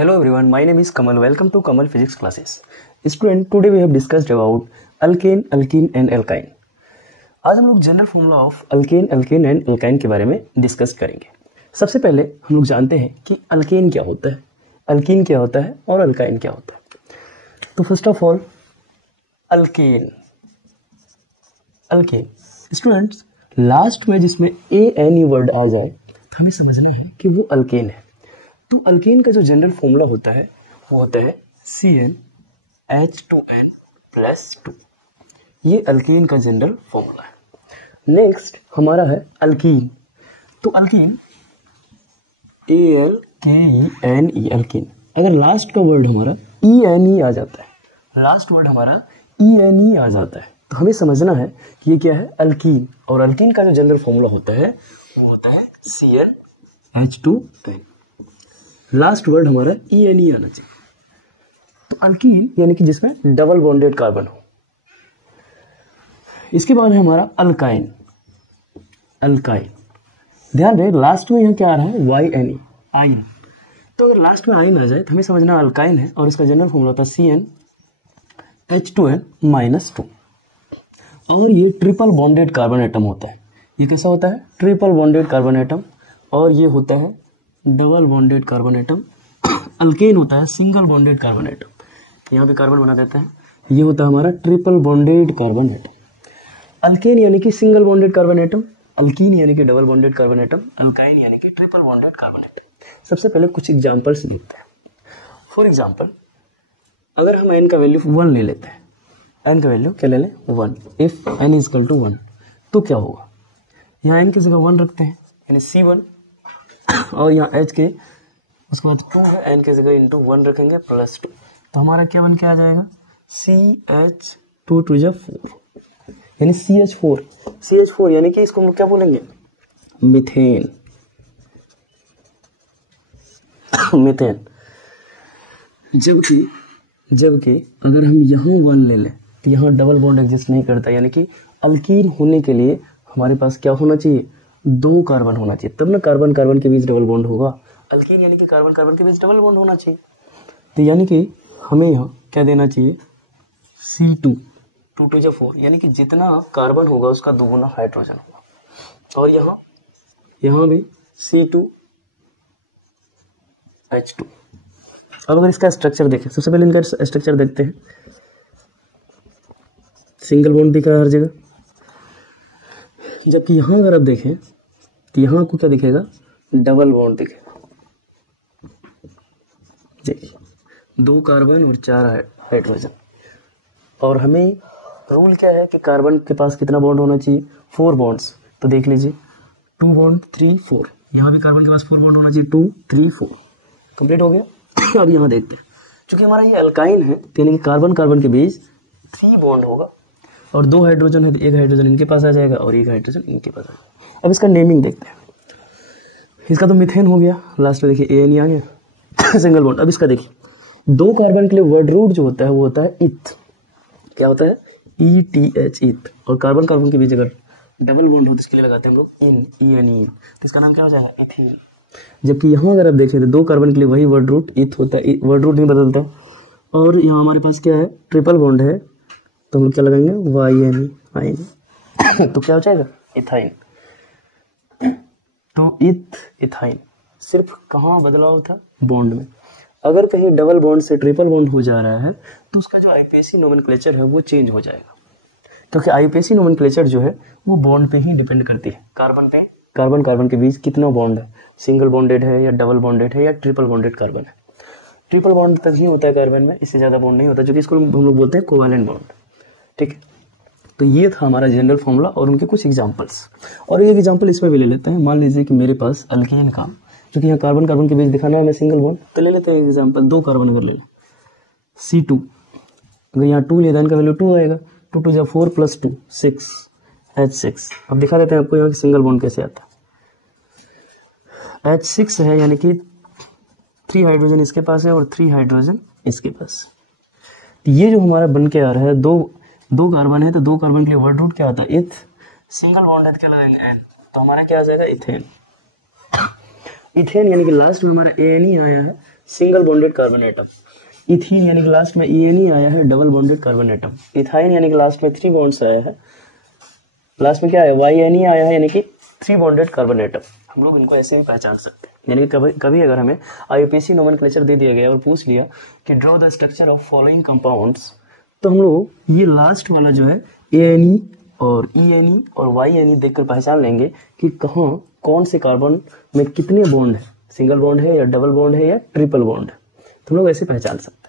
Hello everyone, my name is Kamal. Welcome to Kamal Physics classes. Student, today we have discussed about alkane, alkene and alkyne. आज हम लोग general formula of alkane, alkane and alkyne के बारे में discuss करेंगे। सबसे पहले हम लोग जानते हैं कि अल्केन क्या होता है, अल्कीन क्या होता है और अल्काइन क्या होता है। तो first of all alkane, alkane students last में जिसमें ए एन ई वर्ड आ जाए तो हमें समझना है कि वो अल्केन है। तो अल्केन का जो जनरल फॉर्मूला होता है वो होता है CnH2n+2। ये अल्केन का जनरल फॉर्मूला है। नेक्स्ट हमारा है अल्कीन। तो अल्कीन ALKENE अल्कीन। अगर लास्ट का वर्ड हमारा ENE आ जाता है, लास्ट वर्ड हमारा ENE आ जाता है तो हमें समझना है कि ये क्या है, अल्कीन। और अल्कीन का जो जनरल फॉर्मूला होता है वो होता है CnH2n। लास्ट वर्ड हमारा ENE आना चाहिए। तो अल्कीन यानी कि जिसमें डबल बॉन्डेड कार्बन हो। इसके बाद है हमारा अल्काइन, अल्काइन। ध्यान रहे लास्ट में यहाँ क्या आ रहा है, YNE, आइन। तो अगर लास्ट में आइन आ जाए तो हमें समझना अल्काइन है और इसका जनरल फॉर्मूला होता है CnH2n-2। और ये ट्रिपल बॉन्डेड कार्बन एटम होता है। ये कैसा होता है, ट्रिपल बॉन्डेड कार्बन एटम। और ये होता है double bonded carbon atom. Alkane होता है सिंगल बॉन्डेड कार्बन एटम। यहाँ पे कार्बन बना देते हैं। ये होता है हमारा triple bonded carbon atom. Alkane यानी कि single bonded carbon atom, alkyne यानी कि double bonded carbon atom, alkyne यानी कि ट्रिपल बॉन्डेड कार्बन एटम। सबसे पहले कुछ एग्जांपल्स देखते हैं। फॉर एग्जांपल अगर हम n का वैल्यू 1 ले लेते हैं, n का वैल्यू क्या ले लें, 1। If n is equal to 1 तो क्या होगा, यहाँ n की जगह 1 रखते हैं यानी C1 और यहाँ h के उसके बाद 2 है, n की जगह इंटू 1 रखेंगे +2 तो हमारा क्या बन के आ जाएगा, CH2 2 4 यानी CH4। CH4 यानी कि इसको हम लोग क्या बोलेंगे, मीथेन, मीथेन। जबकि अगर हम यहाँ 1 ले लें तो यहाँ डबल बॉन्ड एग्जिस्ट नहीं करता, यानी कि अल्कीन होने के लिए हमारे पास क्या होना चाहिए, 2 कार्बन होना चाहिए, तब ना कार्बन कार्बन के बीच डबल बॉन्ड होगा। अल्कीन यानी कि कार्बन कार्बन के बीच डबल बॉन्ड होना चाहिए। तो यानी कि हमें यहाँ क्या देना चाहिए, C2 2 2 4 यानी कि जितना कार्बन होगा उसका दोगुना हाइड्रोजन होगा। और यहाँ भी C2H2। अब अगर इसका स्ट्रक्चर देखें, सबसे पहले इनका स्ट्रक्चर देखते हैं। सिंगल बॉन्ड दिख रहा है हर जगह, जबकि यहाँ अगर आप देखें तो यहाँ आपको क्या दिखेगा, डबल बॉन्ड दिखेगा। देखिए 2 कार्बन और 4 हाइड्रोजन। और हमें रूल क्या है कि कार्बन के पास कितना बॉन्ड होना चाहिए, 4 बॉन्ड्स। तो देख लीजिए 2 बॉन्ड 3 4, यहाँ भी कार्बन के पास 4 बॉन्ड होना चाहिए, 2 3 4 कंप्लीट हो गया। अब यहाँ देखते हैं, क्योंकि हमारा ये अल्काइन है तो यानी कि कार्बन कार्बन के बीच 3 बॉन्ड होगा और 2 हाइड्रोजन है तो 1 हाइड्रोजन इनके पास आ जाएगा और 1 हाइड्रोजन इनके पास आ जाएगा। अब इसका नेमिंग देखते हैं। इसका तो मिथेन हो गया, लास्ट में देखिए ANE आ गया सिंगल बॉन्ड। अब इसका देखिए 2 कार्बन के लिए वर्ड रूट जो होता है वो होता है इथ। क्या होता है, ETH, इथ। और कार्बन कार्बन के बीच अगर डबल बॉन्ड हो तो इसके लिए लगाते हैं हम लोग ENE, तो इसका नाम क्या हो जाएगा, इथीन। जबकि यहाँ अगर आप देखें तो 2 कार्बन के लिए वही वर्ड रूट इथ होता है, वर्ड रूट नहीं बदलता। और यहाँ हमारे पास क्या है, ट्रिपल बॉन्ड है तो हम लोग क्या लगाएंगे, YNE, आइन तो क्या हो जाएगा, इथाइन। तो इथाइन सिर्फ कहाँ बदलाव था, बॉन्ड में। अगर कहीं डबल बॉन्ड से ट्रिपल बॉन्ड हो जा रहा है तो उसका जो IUPAC नोमेनक्लेचर है वो चेंज हो जाएगा, क्योंकि IUPAC नोमेनक्लेचर जो है वो बॉन्ड पे ही डिपेंड करती है। कार्बन पे, कार्बन कार्बन के बीच कितना बॉन्ड है, सिंगल बॉन्डेड है या डबल बॉन्डेड है या ट्रिपल बॉन्डेड कार्बन है। ट्रिपल बॉन्ड तक ही होता है कार्बन में, इससे ज़्यादा बॉन्ड नहीं होता, जो कि इसको हम लोग बोलते हैं कोवैलेंट बॉन्ड। ठीक है, तो ये था हमारा जनरल फॉर्मूला और उनके कुछ एग्जांपल्स। और एक एग्जांपल इसमें भी ले लेते हैं। मान लीजिए कि मेरे पास अल्केन का, क्योंकि यहाँ कार्बन कार्बन के बीच दिखाना है हमें सिंगल बॉन्ड, तो ले लेते हैं एग्जांपल। 2 कार्बन अगर ले लें, C2, अगर यहाँ 2 ले दें इनका वैल्यू 2 आएगा, 2 2 4 +2 6 H6। अब दिखा देते हैं आपको यहाँ सिंगल बॉन्ड कैसे आता है। H6 है यानी कि 3 हाइड्रोजन इसके पास है और 3 हाइड्रोजन इसके पास। तो ये जो हमारा बन के आ रहा है, दो कार्बन है तो 2 कार्बन के लिए वर्ड रूट क्या आता है, इथ। सिंगल बॉन्ड है तो क्या लगाएंगे, N, तो हमारा क्या आ जाएगा, इथेन। इथेन यानी कि लास्ट में हमारा ANE आया है, single bonded carbon atom. Ethene यानी कि लास्ट में ENE आया है, double bonded carbon atom. Ethyne यानी कि लास्ट में 3 बॉन्ड्स आया है, लास्ट में क्या है YNE आया है, यानी कि 3 बॉन्डेड कार्बन एटम। हम लोग इनको ऐसे भी पहचान सकते हैं। यानी कि कभी अगर हमें IUPAC नोमेनक्लेचर दे दिया गया और पूछ लिया कि draw the structure of following compounds, तो हम लोग ये लास्ट वाला जो है ANE और ENE और YNE देखकर पहचान लेंगे कि कहाँ कौन से कार्बन में कितने बॉन्ड है, सिंगल बॉन्ड है या डबल बॉन्ड है या ट्रिपल बॉन्ड है। तो हम लोग ऐसे पहचान सकते हैं।